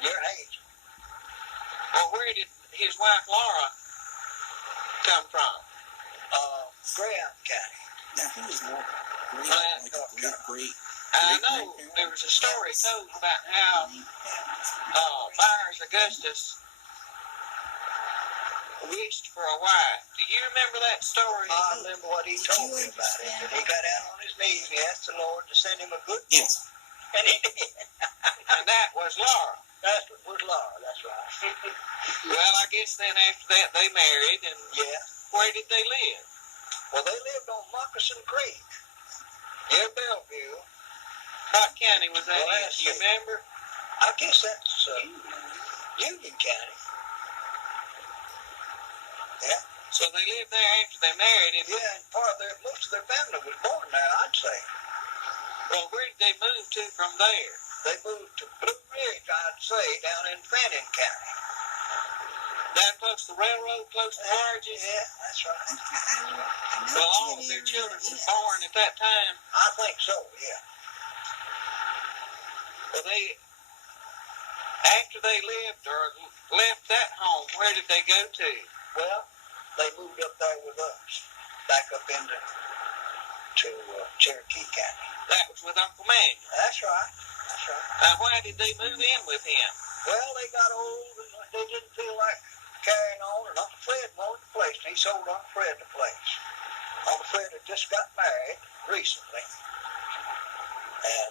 They're Hazel. Well, where did his wife Laura come from? Graham County. Now, who was Laura? Great. I know there was a story told about how Myers Augustus wished for a wife. Do you remember that story? I remember what he told me about it. And he got down on his knees and he asked the Lord to send him a good woman. Yes. And he did. And that was Laura. That was Laura, that's right. Well, I guess then after that they married, and Yeah. where did they live? Well, they lived on Moccasin Creek near Bellevue. What county was that Well, in? Do you remember? I guess that's Union County. Yeah. So they lived there after they married, and Yeah, and most of their family was born there, I'd say. well, where did they move to from there? They moved to Blue Ridge, I'd say, down in Fannin County. Down close to the railroad, close to Margin? Yeah, that's right. Well, all of their children were born at that time. I think so, yeah. Well, after they lived or left that home, where did they go to? Well, they moved up there with us, back up into Cherokee County. That was with Uncle Manuel. That's right. That's right. Now, why did they move in with him? Well, they got old and they didn't feel like carrying on, and Uncle Fred wanted the place, and he sold Uncle Fred the place. Uncle Fred had just got married recently, and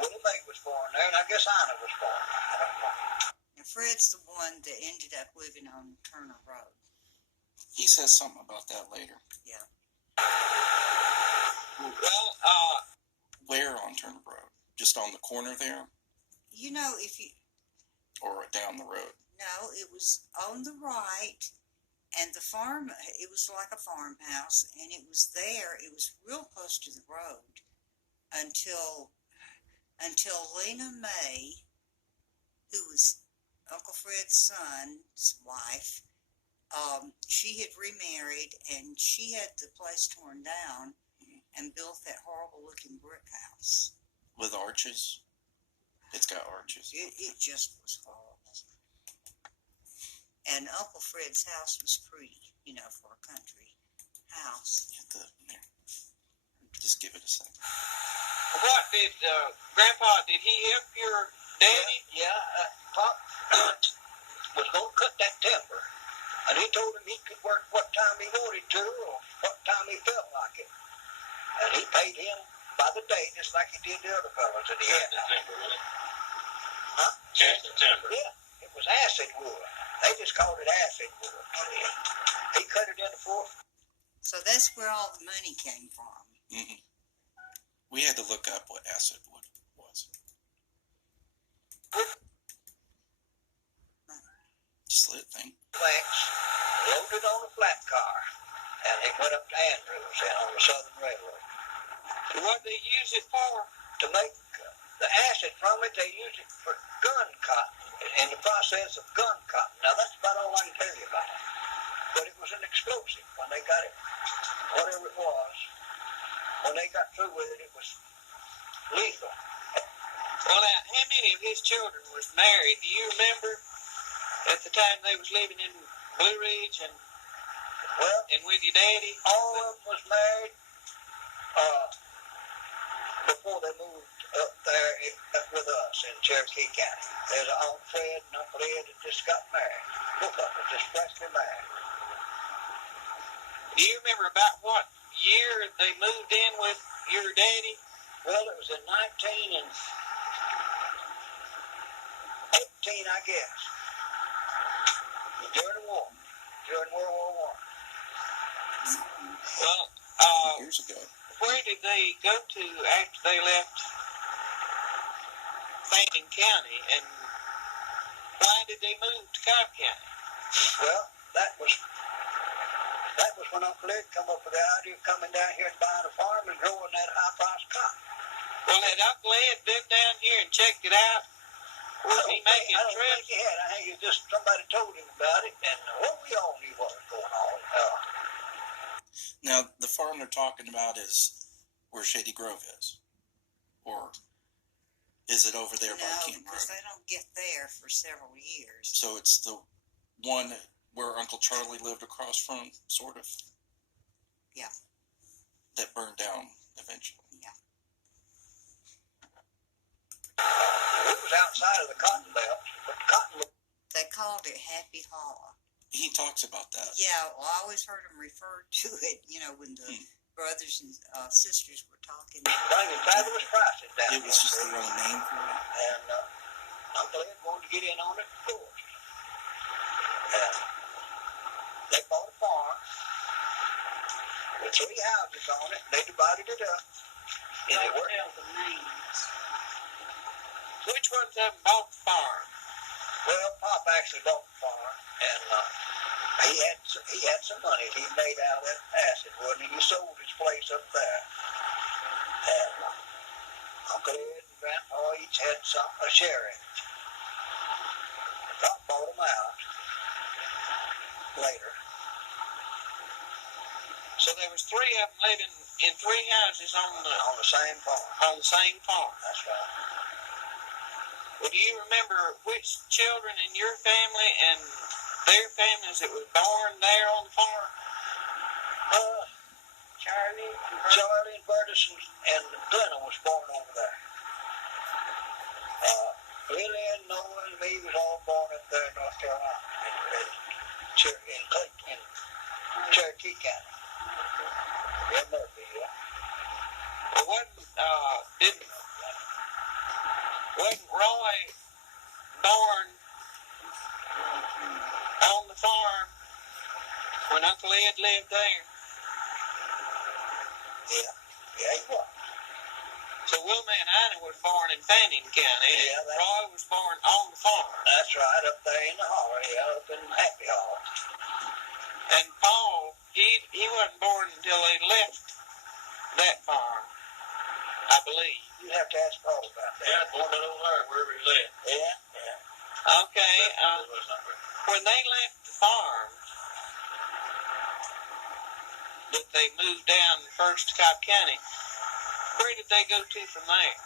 Willie Mae was born there, and I guess Anna was born there. I don't know. And Fred's the one that ended up living on Turner Road. He says something about that later. Yeah. Well, Where on Turner Road? Just on the corner there? You know, if you... Or down the road? No, it was on the right, and the farm, it was like a farmhouse, and it was there, it was real close to the road, until Lena Mae, who was Uncle Fred's son's wife, she had remarried, and she had the place torn down and built that horrible-looking brick house. With arches? It's got arches. It just was horrible. And Uncle Fred's house was pretty, you know, for a country house. Just give it a second. what did Grandpa, did he help your daddy? Yeah, Pop was going to cut that timber, and he told him he could work what time he wanted to or what time he felt like it. And he paid him by the day, just like he did the other fellows that he had. Huh? Chestnut timber. Yeah, it was acid wood. They just called it acid wood. He cut it into 4. So that's where all the money came from. Mm-hmm. We had to look up what acid wood was. Just lit thing. Planks loaded on a flat car, and it went up to Andrews and on the Southern Railroad. So what did they use it for? To make the acid from it, they used it for gun cotton, in the process of gun cotton. Now, that's about all I can tell you about it. But it was an explosive when they got it, whatever it was. When they got through with it, it was lethal. Well, now, how many of his children was married? Do you remember at the time they was living in Blue Ridge and with your daddy? All of them was married before they moved up there with us in Cherokee County. There's Uncle Fred and Uncle Ed that just got married. Both of them just freshly married. Do you remember about what year they moved in with your daddy? Well, it was in 1918, I guess. During the war. During World War I. Well, Years ago. where did they go to after they left Fannin County, and why did they move to Cobb County? Well, that was when Uncle Ed come up with the idea of coming down here and buying a farm and growing that high-priced cotton. Well, had Uncle Ed been down here and checked it out? Was he making I don't trips? think he had. I think it just somebody told him about it, and we all knew what was going on. Now, the farm they're talking about is where Shady Grove is. Or Is it over there by No, Camp because Road? they don't get there for several years. So it's the one where Uncle Charlie lived across from, sort of? Yeah. That burned down eventually. Yeah. It was outside of the cotton belt, but the cotton was They called it Happy Hollow. He talks about that. Yeah, well, I always heard them refer to it, when the brothers and sisters were talking. bringing fabulous prices down It was here. just the wrong name for it. And Uncle Ed wanted to get in on it, of course. And they bought a farm with 3 houses on it. They divided it up. And it worked. Which ones of them bought the farm? Well, Pop actually bought the farm, and he had some money he made out of that acid wood, and he sold his place up there. And Uncle Ed and Grandpa each had a share in it. Pop bought them out later. So there was 3 of them living in 3 houses on On the same farm. the same farm. That's right. Well, do you remember which children in your family and their families that was born there on the farm? Charlie and Burtis and Glenna was born over there. Willie and Noah and me was all born up there in North Carolina, in Cherokee County. In Murphyville. Well, wasn't Roy born on the farm when Uncle Ed lived there? Yeah, he was. So Wilma and Anna was born in Fannin County, Yeah, and Roy was born on the farm. That's right, up there in the holler, up in Happy Hollow. And Paul, he wasn't born until they left that farm, I believe. You'd have to ask Paul about that. Yeah, born in over there, wherever he lived. Yeah. Okay, when they left the farm, that they moved down first to Cobb County, where did they go to from there?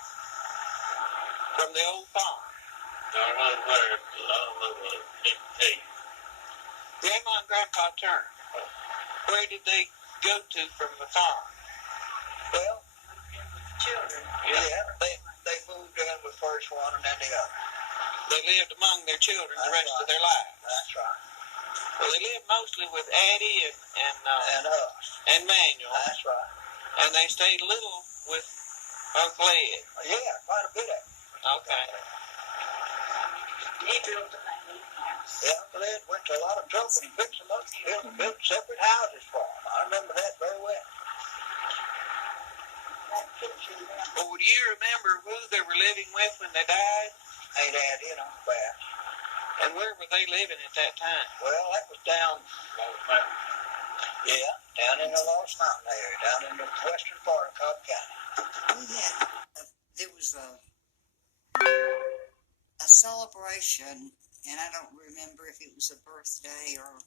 From the old farm? I don't know where, I don't know what it didn't tell you. Grandma and Grandpa Turner, where did they go to from the farm? Well, Children. yeah, they moved in with first one and then the other. They lived among their children the That's rest of right. their lives. That's right. Well, they lived mostly with Addie And us. and Manuel, That's right. and they stayed a little with Uncle Ed. Yeah, quite a bit of it. Okay. He built a house. Yeah, Uncle Ed went to a lot of trouble to fix them up, built separate houses for them. I remember that very well. That picture there. Well, do you remember who they were living with when they died? Ain't had in on Bass. And where were they living at that time? Well, that was down, yeah, down in the Lost Mountain area, down in the western part of Cobb County. There was a celebration, and I don't remember if it was a birthday or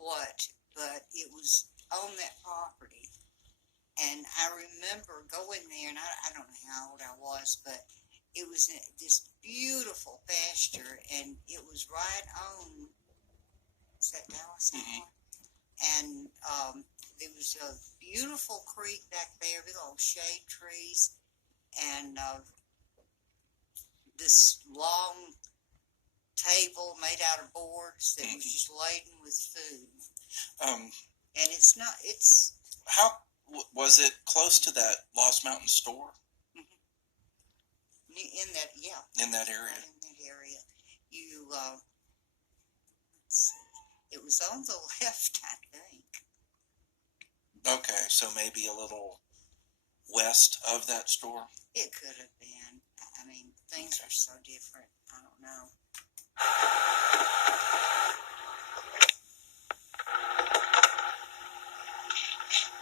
what, but it was on that property. And I remember going there, and I don't know how old I was, but it was this beautiful pasture, and it was right on, is that Dallas? Mhm. And there was a beautiful creek back there, big old shade trees, and this long table made out of boards that was just laden with food. And it's How was it close to that Lost Mountain store in that, yeah, in that right area? in that area. You, let's see, it was on the left, I think. Okay, so maybe a little west of that store. It could have been. I mean, things are so different. I don't know.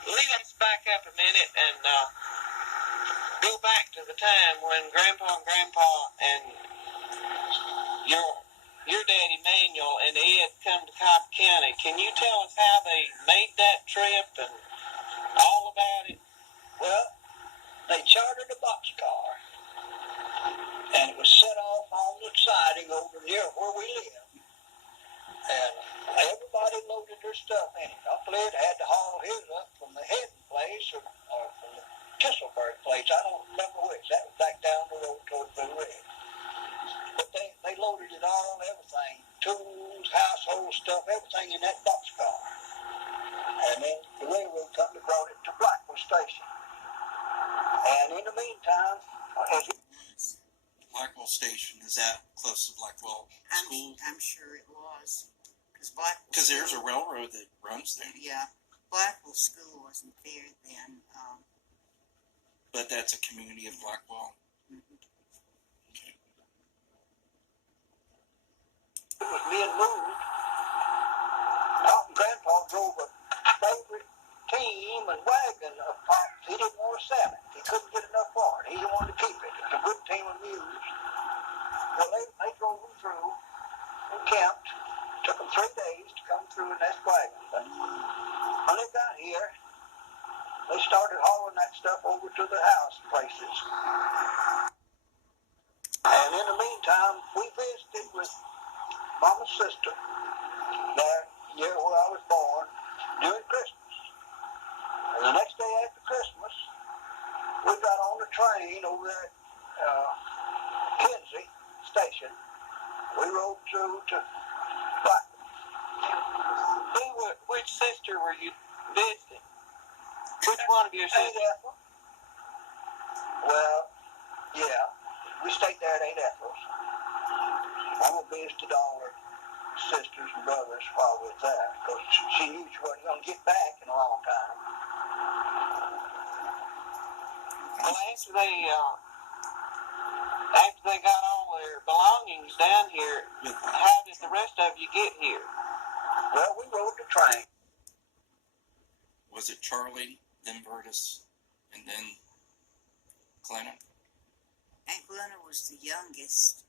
Let's back up a minute and go back to the time when Grandpa and Grandpa and your daddy Manuel and Ed come to Cobb County. Can you tell us how they made that trip and all about it? Well, they chartered a boxcar and it was set off on the siding over near where we live. And everybody loaded their stuff in it. Uncle Ed had to haul his up from the Head place or from the Tisselberg place. I don't remember which. That was back down the road toward Blue Ridge. But they loaded it all, everything, tools, household stuff, everything in that boxcar. And then the railroad company brought it to Blackwell Station. And in the meantime, as it Blackwell Station, is that close to Blackwell School? I'm sure it was. Blackwell Because there's a School- railroad that runs there. Yeah, Blackwell School wasn't there then. But that's a community of Blackwell. Okay. It was being moved. Pop and Grandpa drove a favorite team and wagon of Pop's. He didn't want to sell it. He couldn't get enough for it. He didn't want to keep it. It was a good team of mules. Well, they drove them through and camped. Took them 3 days to come through in that wagon. But when they got here, they started hauling that stuff over to the house places. And in the meantime, we visited with Mama's sister there near where I was born during Christmas. And the next day after Christmas, we got on the train over at Kinsey Station. We rode through to Blackwood. Which sister were you visiting? Which one of your Aunt sisters? Ethel. Well, yeah, we stayed there at Aunt Ethel's. Mama visited all her sisters and brothers while we was there, because she knew she wasn't going to get back in a long time. Well, after they got all their belongings down here, how did the rest of you get here? Well, we rode the train. Was it Charlie, then Burtis, and then Glenna? Aunt Glenna was the youngest,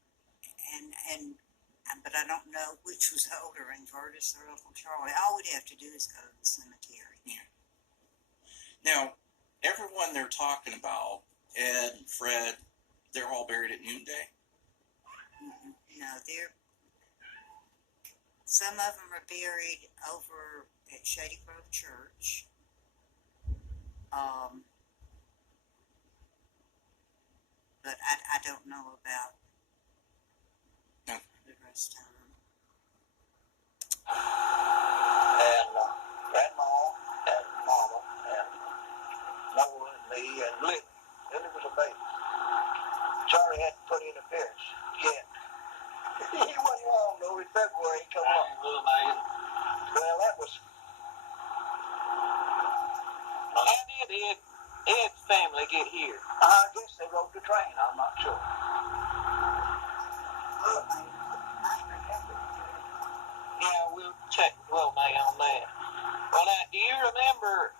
but I don't know which was older, Aunt Vertus or Uncle Charlie. All we'd have to do is go to the cemetery. Yeah. Now, everyone they're talking about, Ed and Fred, they're all buried at Noonday? No, some of them are buried over at Shady Grove Church. But I don't know about No. the rest of them. And Grandma and Mama and Noah and me and Lily. Lily was a baby. Charlie had to put in appearance yet. He wasn't long though. In February he come up. Little man. Well, that was How did Ed's family get here? I guess they rode the train. I'm not sure. Yeah, we'll check Will May on that. Well, now, do you remember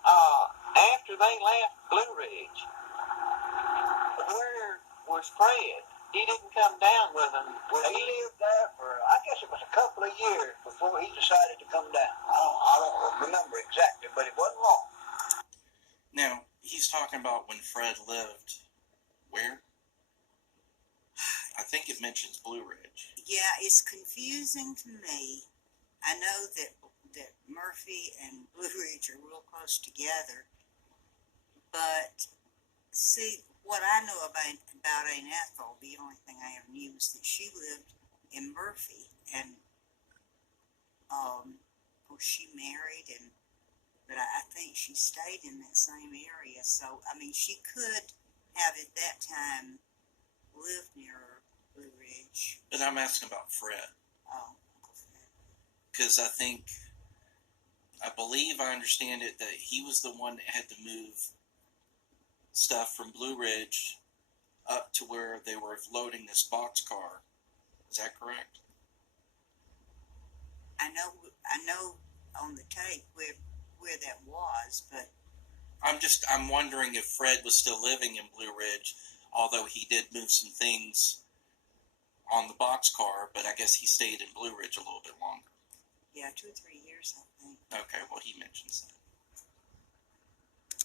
after they left Blue Ridge, where was Fred? He didn't come down with them. He lived there for, I guess it was a couple of years before he decided to come down. I don't remember exactly, but it wasn't long. Now, he's talking about when Fred lived where? I think it mentions Blue Ridge. Yeah, it's confusing to me. I know that Murphy and Blue Ridge are real close together, but see, what I know about Aunt Ethel, the only thing I ever knew was that she lived in Murphy, and she married, but I think she stayed in that same area. So I mean, she could have at that time lived near Blue Ridge. But I'm asking about Fred. Oh, Uncle Fred. Because I believe I understand it that he was the one that had to move stuff from Blue Ridge up to where they were loading this boxcar. Is that correct? I know on the tape where that was, but I'm wondering if Fred was still living in Blue Ridge, although he did move some things on the boxcar, but I guess he stayed in Blue Ridge a little bit longer. yeah, 2 or 3 years, I think. Okay, well, he mentions that.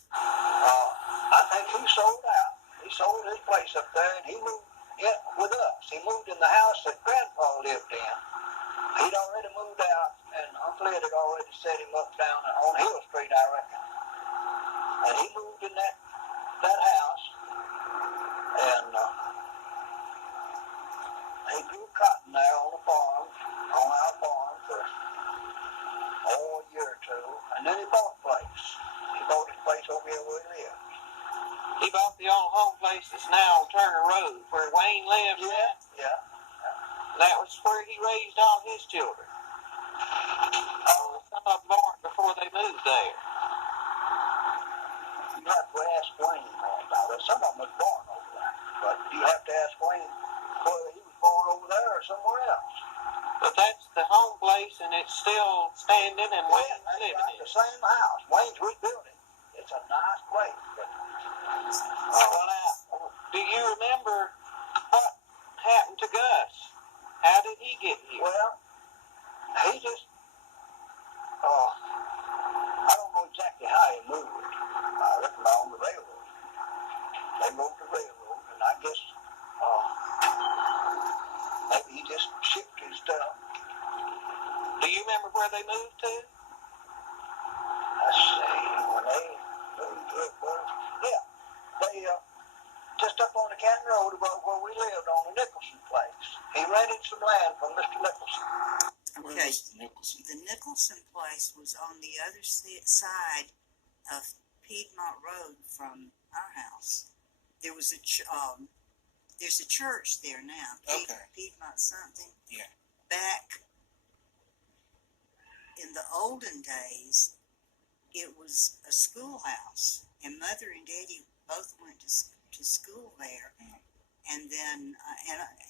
I think he sold out. He sold his place up there, and he moved in with He moved in the house that Grandpa lived in. He'd already moved out, and Uncle Ed had already set him up down on Hill Street, I reckon. And he moved in that house, and he grew cotton there on the farm, on our farm for a year or two, and then he bought a place. He bought his place over here where he lived. He bought the old home place that's now on Turner Road, where Wayne lives. Yeah. That was where he raised all his children. Some of them born before they moved there. You have to ask Wayne about it. Some of them was born over there, but you have to ask Wayne whether he was born over there or somewhere else. But that's the home place, and it's still standing, and Wayne's living in The it. same house. Wayne's rebuilt it. It's a nice place. But, Well, now, do you remember what happened to Gus? How did he get here? well, he just, I don't know exactly how he moved. I reckon on the railroad. They moved the railroad, and I guess, maybe he just shipped his stuff. Do you remember where they moved to? Let's see, when they moved to it, yeah, they, just up on the Canton Road about where we lived on the Nicholson place. He rented some land from Mr. Nicholson. Where Okay, was the Nicholson? the Nicholson place was on the other side of Piedmont Road from our house. There was there's a church there now. Okay. Piedmont something. Yeah. Back in the olden days, it was a schoolhouse, and Mother and Daddy both went to school there. Mm. And then,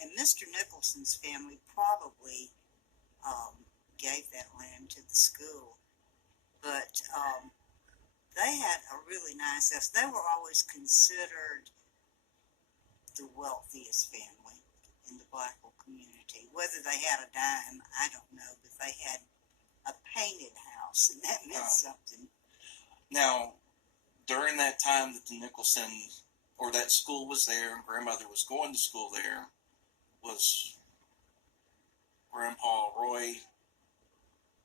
and Mr. Nicholson's family probably gave that land to the school. But they had a really nice house. They were always considered the wealthiest family in the Blackwell community. Whether they had a dime, I don't know, but they had a painted house, and that meant something. Now, during that time that the Nicholson, or that school was there and grandmother was going to school there, was Grandpa Roy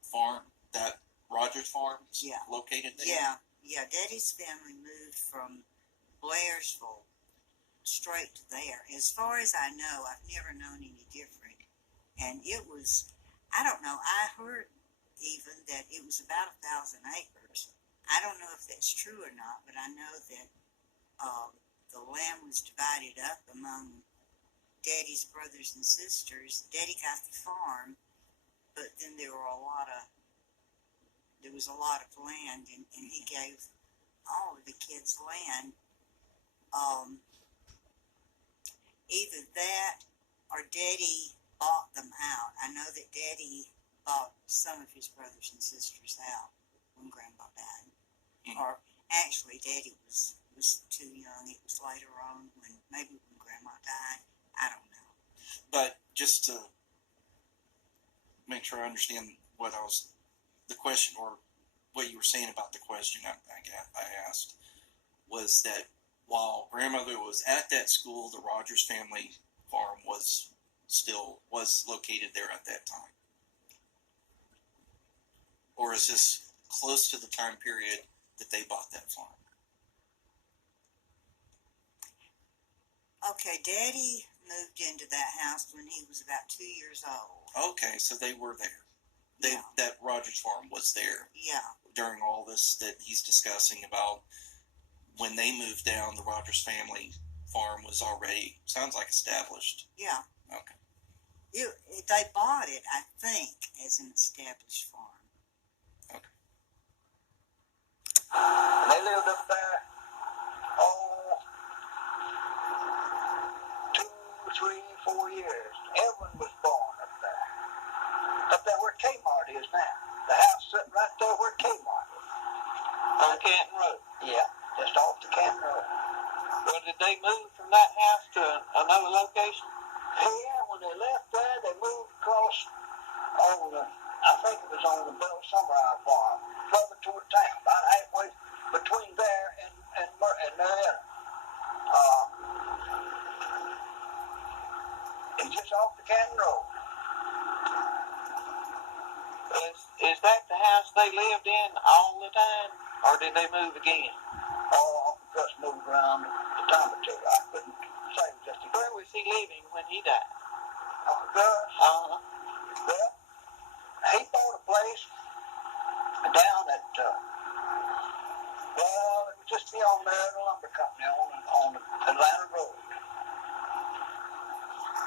farm, that Rogers Farm, Yeah. located there? Yeah, Daddy's family moved from Blairsville straight to there. As far as I know, I've never known any different. And it was, I don't know, I heard even that it was about 1,000 acres. I don't know if that's true or not, but I know that the land was divided up among Daddy's brothers and sisters. Daddy got the farm, but then there was a lot of land, and he gave all of the kids land. Either that or Daddy bought them out. I know that Daddy bought some of his brothers and sisters out when Grandpa died. Mm. Or actually, Daddy was too young. It was later on when Grandma died. I don't know. But just to make sure I understand the question, or what you were saying about the question I asked, was that while grandmother was at that school, the Rogers family farm was located there at that time? Or is this close to the time period that they bought that farm? Okay, Daddy moved into that house when he was about 2 years old. Okay, so they were there. Yeah. That Rogers Farm was there Yeah. during all this that he's discussing about when they moved down. The Rogers family farm was already, sounds like, established. Yeah. Okay. They bought it, I think, as an established farm. And they lived up there, 2, 3, 4 years. Evelyn was born up there. Up there where Kmart is now. The house sitting right there where Kmart is. On Canton Road. Yeah, just off the Canton Road. Well, did they move from that house to another location? Yeah, when they left there, they moved across I think it was on the Bell Summerhouse farm, further toward town, about halfway between there and Marietta. It lived in all the time, or did they move again? Oh, just moved around a time or two. I couldn't say just exactly. Where was he living when he died? Uncle Gus, Uh-huh. well, he bought a place down at, well, it was just beyond Marietta Lumber Company on Atlanta Road.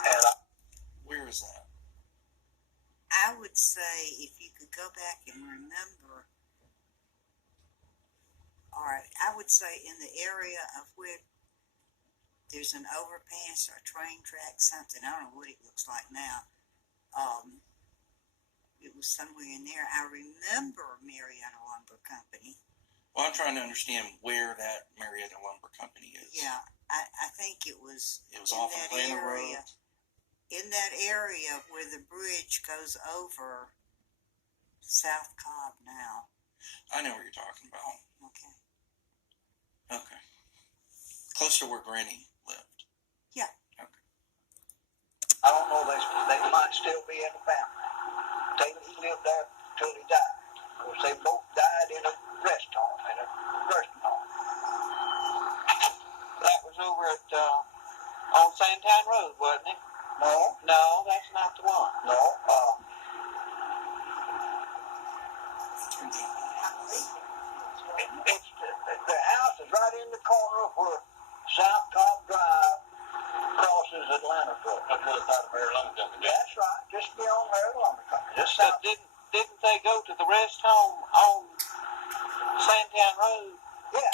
And Where is that? I would say if you could go back and remember, all right, I would say in the area of where there's an overpass or a train track, something. I don't know what it looks like now. It was somewhere in there. I remember Marietta Lumber Company. Well, I'm trying to understand where that Marietta Lumber Company is. Yeah, I think it was. It was in off that Atlanta area. Road. In that area where the bridge goes over South Cobb now. I know what you're talking about. Okay. Okay. Close to where Granny lived. Yeah. Okay. I don't know, they might still be in the family. David, he lived there till he died. Of course, they both died in a rest home, in a nursing home. That was over at, on Sandtown Road, wasn't it? No, No, that's not the one. no, it's the house is right in the corner of where South Cobb Drive crosses Atlanta Road. Up to the side of Mary Lumber Company. That's right, just beyond Marietta Lumber Company. Just So south. didn't they go to the rest home on Sandtown Road? Yeah,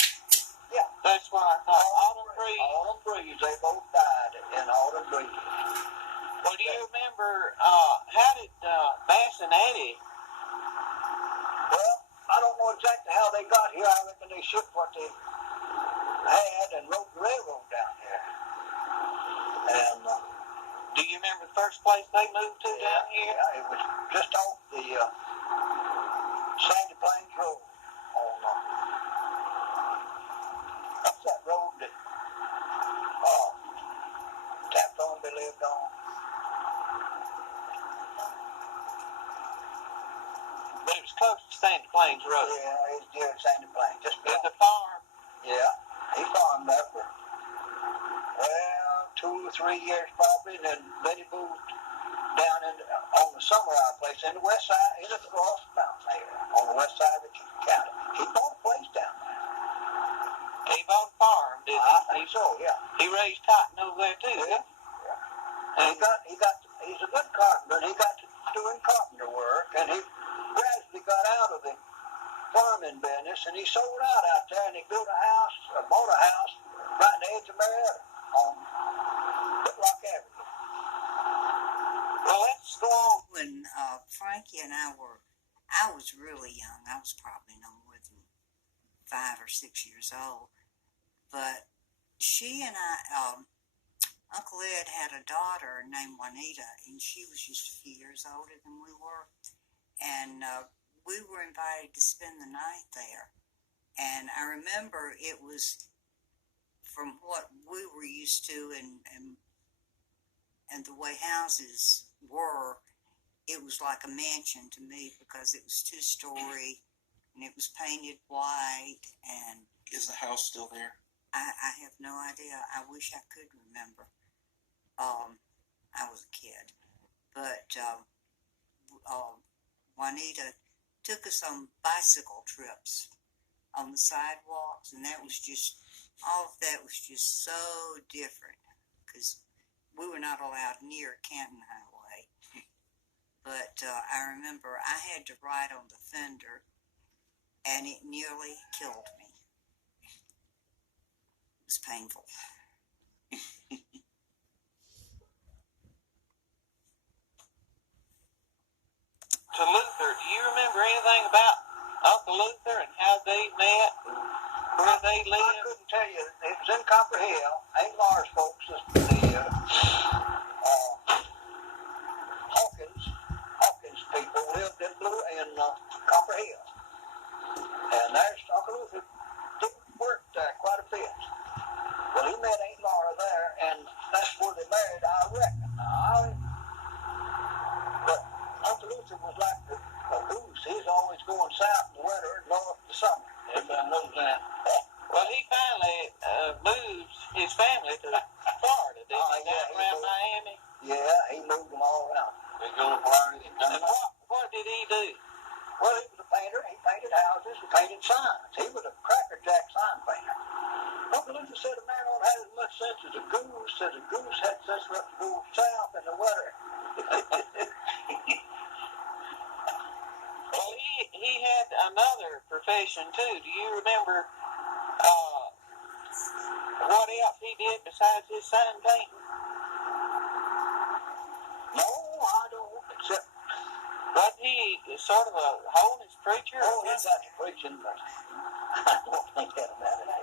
yeah. That's what I thought. Autumn Breeze. Autumn Breeze, they both died in Autumn Breeze. Well, do you remember, how did, Bass and Eddie? Well, I don't know exactly how they got here. I reckon they shipped what they had and rode the railroad down here. And, Do you remember the first place they moved to down here? yeah, it was just off the Sandy Plains Road on, what's that road that, Tap Thornby lived on? But it was close to Sandy Plains Road. Yeah, it's near Sandy Plains, just There's beyond. a farm. Yeah, he farmed there for, well, 2 or 3 years probably, and then he moved down on the Summerhour place in the west side, in the Ross Mountain there, on the west side of the county. He bought a place down there. He bought a farm, didn't I he? think so, yeah. He raised cotton over there too. Yeah. And he's a good carpenter, and he got to doing carpenter work, and he gradually got out of the farming business, and he sold out there, and he bought a house right in the edge of Marietta on Whitlock Avenue. Well, let's go on. When Frankie and I was really young. I was probably no more than 5 or 6 years old. But she and I, Uncle Ed had a daughter named Juanita, and she was just a few years older than we were. And we were invited to spend the night there. And I remember it was, from what we were used to and the way houses were, it was like a mansion to me because it was 2-story and it was painted white. And Is the house still there? I have no idea. I wish I could remember. I was a kid, but Juanita took us on bicycle trips on the sidewalks, and that was just, all of that was just so different because we were not allowed near Canton Highway. But I remember I had to ride on the fender, and it nearly killed me. It was painful. To Luther, do you remember anything about Uncle Luther and how they met, where they I lived? couldn't tell you. It was in Copper Hill. Ain't Lars folks, the Hawkins people lived in Copper Hill. And there's Uncle Luther did work there quite a bit. Well, he met Aunt Laura there, and that's where they married, I reckon. But Uncle Luther was like a goose. He's always going south and painted signs. He was a Cracker Jack sign painter. Uncle Luther said a man ought to have as much sense as a goose. Said a goose had sense enough to go south in the winter. Well, he had another profession too. Do you remember what else he did besides his sign painting? No, I don't. Except, Wasn't he sort of a holiness preacher? oh, he got to preaching, but I don't think that mattered.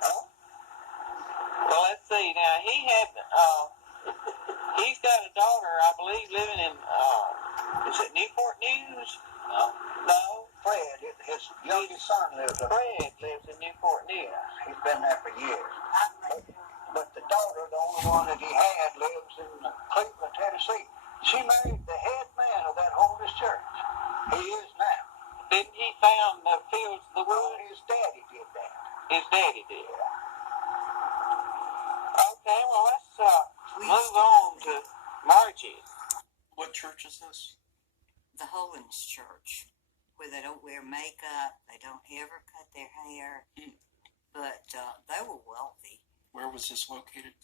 Huh? Well, let's see. Now he had. He's got a daughter, I believe, living in. Is it Newport News? No. Fred, his youngest son lives up there. Fred lives in Newport News. Yeah, he's been there for years. But the daughter, the only one that he had, lives in Cleveland, Tennessee. She married the head man of that holiness church. He is now. Didn't he found the Fields of the Well, Wood? his daddy did that. His daddy did. Okay, well, let's We move used to on go to there. Margie. What church is this? The Holiness Church, where they don't wear makeup, they don't ever cut their hair, but they were wealthy. Where was this located?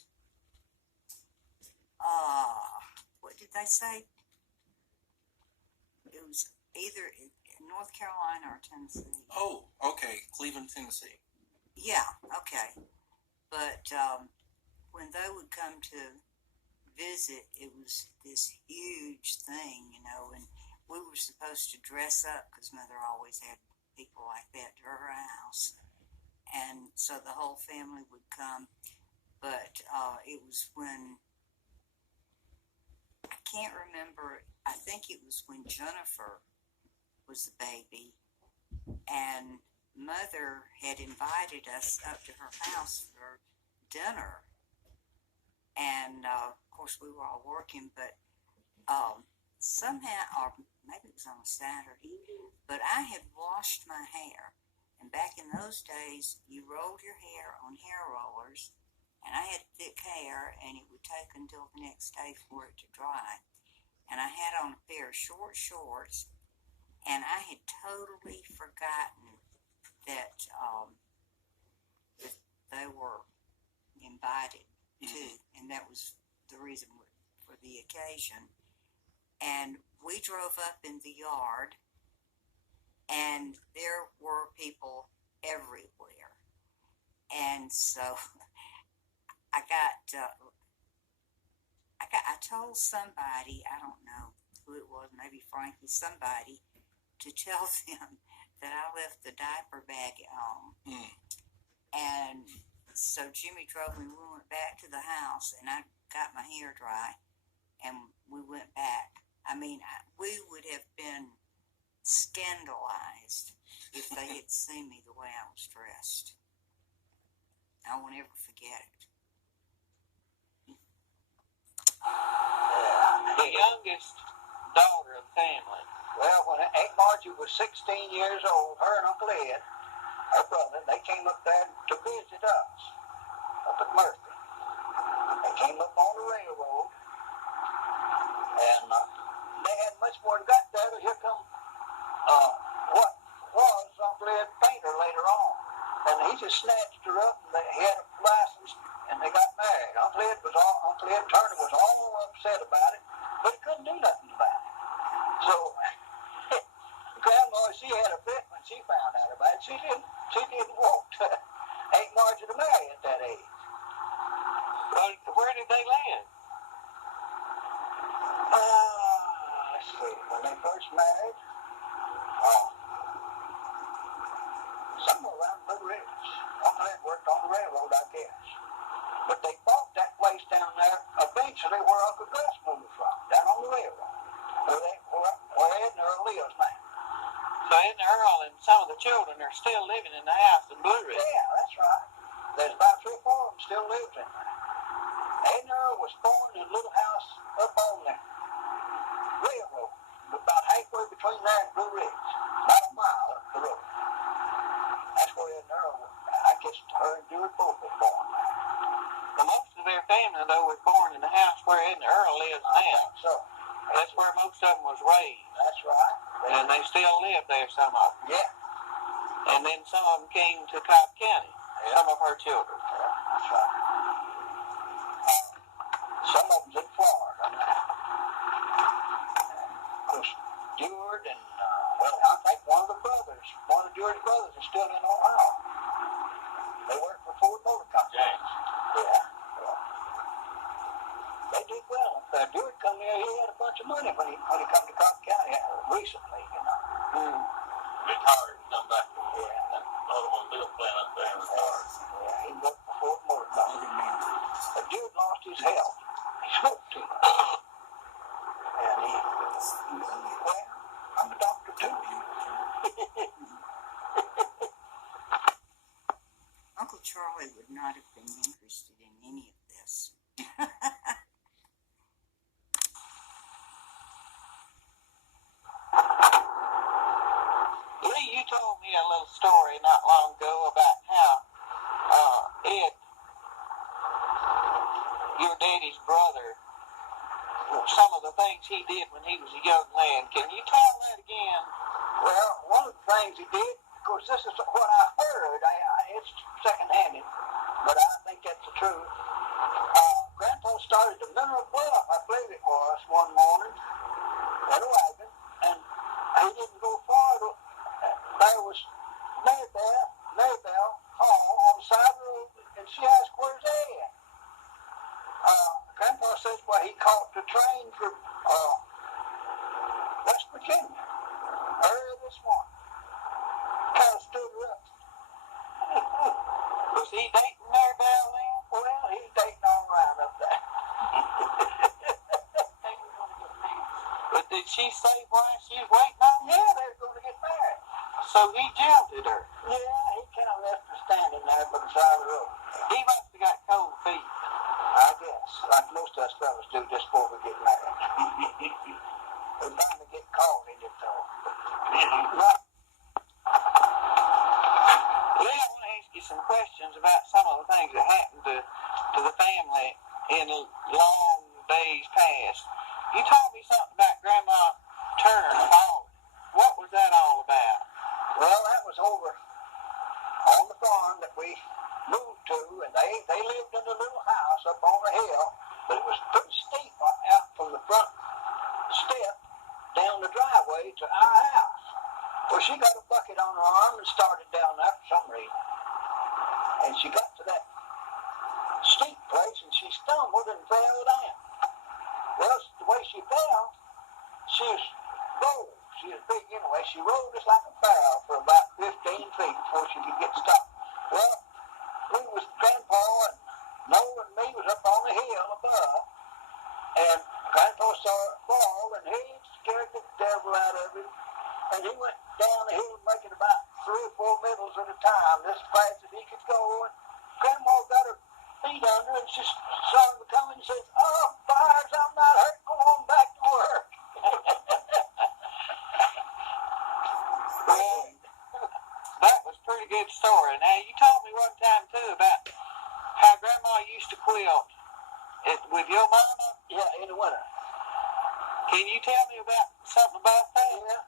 What did they say? It was either in North Carolina or Tennessee. Oh, okay, Cleveland, Tennessee. Yeah, okay. But when they would come to visit, it was this huge thing, you know, and we were supposed to dress up because Mother always had people like that to her house. And so the whole family would come. But it was when, I can't remember, I think it was when Jennifer was the baby. And Mother had invited us up to her house for dinner. And, of course, we were all working, but somehow, or maybe it was on a Saturday, but I had washed my hair. And back in those days, you rolled your hair on hair rollers, and I had thick hair, and it would take until the next day for it to dry. And I had on a pair of short shorts, and I had totally forgotten that they were invited too, and that was the reason for the occasion. And we drove up in the yard, and there were people everywhere. And so I told somebody, I don't know who it was, maybe Frankie, somebody, to tell them that I left the diaper bag at home. And so Jimmy drove me, we went back to the house, and I got my hair dry, and we went back. I mean, we would have been scandalized if they had seen me the way I was dressed. I won't ever forget it. The youngest daughter of the family. Well, when Aunt Margie was 16 years old, her and Uncle Ed, her brother, they came up there to visit us up at Murphy. They came up on the railroad, and they hadn't much more than got there, but here come what was Uncle Ed Painter later on. And he just snatched her up, and he had a license, and they got married. Uncle Ed Turner was all upset about it, but he couldn't do nothing about it. So Grandma, she had a fit when she found out about it. She didn't want Aunt Margie to marry at that age. Well, where did they land? Let's see. When they first married, somewhere around Blue Ridge. Uncle Ed worked on the railroad, I guess. But they bought that place down there eventually where Uncle Gus moved from, down on the railroad, where Ed and Earl lives now. So Ed and Earl and some of the children are still living in the house in Blue Ridge. Yeah, that's right. There's about 3 or 4 of them still lives in there. Ed and Earl was born in a little house up on the railroad, about halfway between there and Blue Ridge, about a mile up the road. That's where Ed and Earl, I guess her and Dewey both was born there. Well, most of their family, though, was born in the house where Ed and Earl lives I now. think so. That's where most of them was raised. That's right. They And they still live there, some of them. Yeah. And then some of them came to Cobb County, Yeah. some of her children. Yeah, that's right. Some of them's in Florida now. Of course, Stewart and, I think one of Stewart's brothers is still in Ohio. They work for Ford Motor Company. James. Yeah. They did well. Stewart come here, he had a bunch of money when he come to Cobb County recently, you know. Retired and come back from Yeah. that automobile plant up there in Florida. Yeah, he worked for Ford Motor Company. But Stewart lost his health. He smoked too much. And I'm a doctor too. Uncle Charlie would not have been interested in any of this. Lee, you told me a little story not long ago about how Ed, your daddy's brother, some of the things he did when he was a young man. Can you tell that again? Well, one of the things he did, of course, this is what I heard. It's second-handed, but I think that's the truth. Grandpa started the Mineral Bluff, I believe it was, one morning in a wagon, and he didn't go far. There was Maybelle Hall on the side of the road, and she asked, "Where's Ed?" Grandpa says, well, he caught the train for West Virginia early this morning. Kind of stood her up. Was he dating Maybelle then? Well, he's dating all around up there. But did she say why she was waiting on him? Yeah, they're going to get married. So he jilted her. Yeah, he kind of left her standing there by the side of the road. He must have got cold feet. I guess, like most of us fellas do just before we get married. We're bound to get caught in it, though. Lee, I want to ask you some questions about some of the things that happened to the family in long days past. You told me something about Grandma Turner falling. What was that all about? Well, that was over on the farm that we moved to, and they lived in a little house up on a hill, but it was pretty steep out from the front step down the driveway to our house. Well, she got a bucket on her arm and started down there for some reason. And she got to that steep place, and she stumbled and fell down. Well, the way she fell, she was rolled. She was big anyway. She rolled just like a barrel for about 15 feet before she could get stopped. Well, we was Grandpa and Noel and me was up on the hill above, and Grandpa saw her fall, and he scared the devil out of him, and he went down the hill making about 3 or 4 middles at a time, as fast as he could go, and Grandma got her feet under, and she saw him coming and says, "Oh, fires, I'm not hurt, go on back to work." Well, that was a pretty good story. Now, you told me one time, too, about how Grandma used to quilt with your mama. Yeah, in the winter. Can you tell me about something about that? Yeah,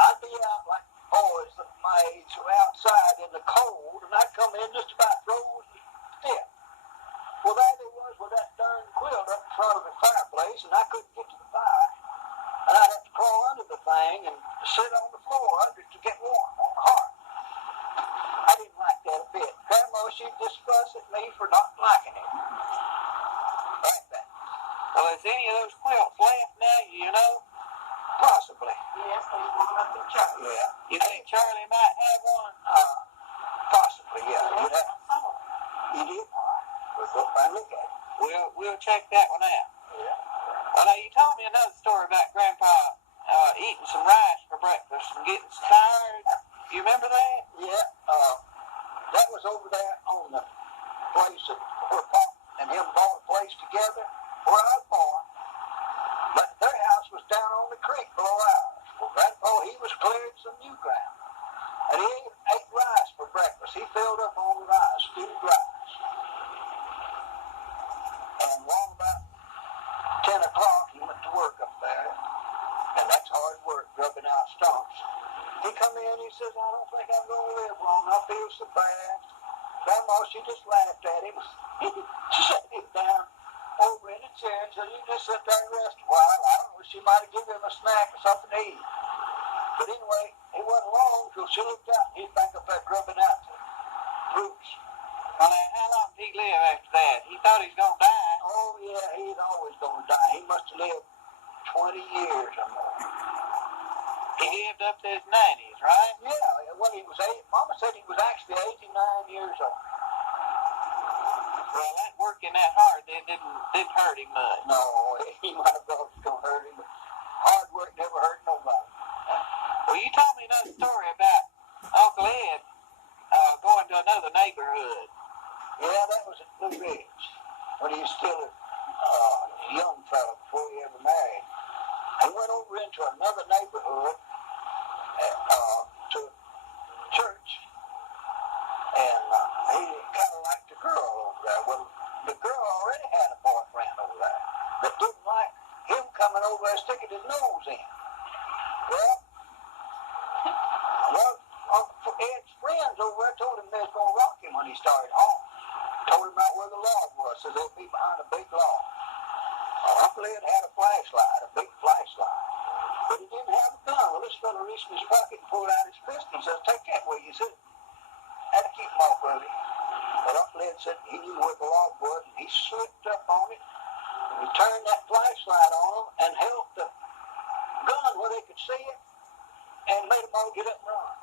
I'd be out like boys of my age who outside in the cold, and I'd come in just about frozen stiff. Well, there it was with that darn quilt up in front of the fireplace, and I couldn't get to the fire. And I'd have to crawl under the thing and sit on the floor under it to get warm on the hearth. I didn't like that a bit. Grandma, she'd just fuss at me for not liking it. Like that. Well, is any of those quilts left now, you know? Possibly. Yes, there's one up in Charlie. Yeah. You think Charlie might have one? Possibly, yeah. I saw it. You did? All right. We'll go find a look at it. We'll check that one out. Yeah. Well, now, you told me another story about Grandpa eating some rice for breakfast and getting tired. You remember that? Yeah. That was over there on the place where Pop and him bought a place together where I was born. But their house was down on the creek below ours. Well, Grandpa, he was clearing some new ground. And he ate rice for breakfast. He filled up on rice, stewed rice. And along about 10 o'clock, he went to work up there. And that's hard work, grubbing out stumps. come in, he says, I don't think I'm going to live long. I feel so bad. Grandma, she just laughed at him. She sat him down over in a chair and said, you just sit there and rest a while. I don't know, she might have given him a snack or something to eat. But anyway, it wasn't long till she looked out and he's back up there grubbing out the roots. Well, now, how long did he live after that? He thought he was going to die. Oh, yeah, he's always going to die. He must have lived 20 years or more. He lived up to his 90s, right? Yeah, well, he was Mama said he was actually 89 years old. Well, that working that hard didn't hurt him much. No, he might have thought it was going to hurt him, but hard work never hurt nobody. Well, you told me another story about Uncle Ed going to another neighborhood. Yeah, that was at Blue Ridge, when he was still a young fellow before he ever married. He went over into another neighborhood to church, and he kind of liked the girl over there. Well, the girl already had a boyfriend over there that didn't like him coming over there sticking his nose in. Well, Uncle Ed's friends over there told him they was going to rock him when he started home. Told him about where the log was, so they'd be behind a big log. Uncle Ed had a flashlight, a big flashlight, but he didn't have a gun. Well, this fellow reached in his pocket and pulled out his pistol and said, take that with you. He said, had to keep him off of it. But Uncle Ed said he knew where the log was, and he slipped up on it, and he turned that flashlight on them and held the gun where they could see it, and made them all get up and run.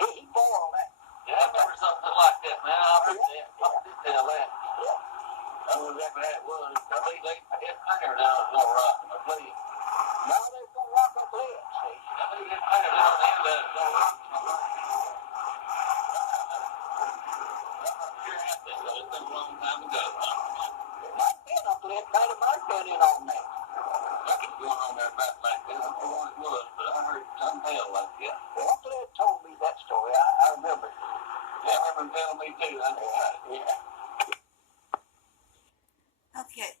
he boiled that. Yeah, I remember something like that, man. I heard that. I did tell that. Yeah. I don't know exactly how it was. I think they had finger down was going to rock him, I believe. Now they're going to rock Uncle Ed, see. I think they had finger down the end of it was going to rock him, I think. I'm not sure how that was. It's been a long time ago. It might have been Uncle Ed, might have been in on that. Nothing going on there about like that. I don't know what it was, but I heard some tell like that. Well, Uncle Ed told me that story. I remember it. Yeah, I remember him telling me too. I know that. Yeah. Okay,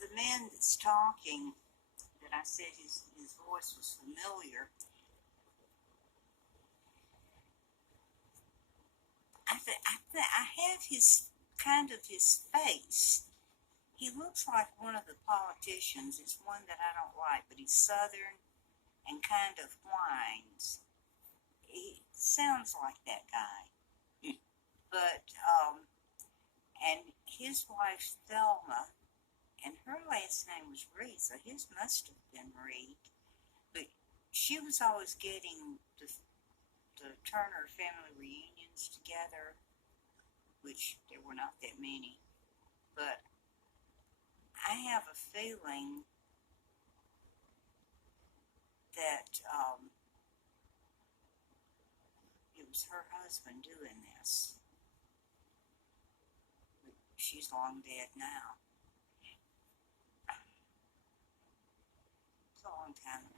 the man that's talking, that I said his voice was familiar, I have his face. He looks like one of the politicians. It's one that I don't like, but he's Southern and kind of whines. He sounds like that guy. But, and his wife's Thelma, and her last name was Reed, so his must have been Reed. But she was always getting the Turner family reunions together, which there were not that many. But I have a feeling that it was her husband doing this. But she's long dead now. It's a long time ago.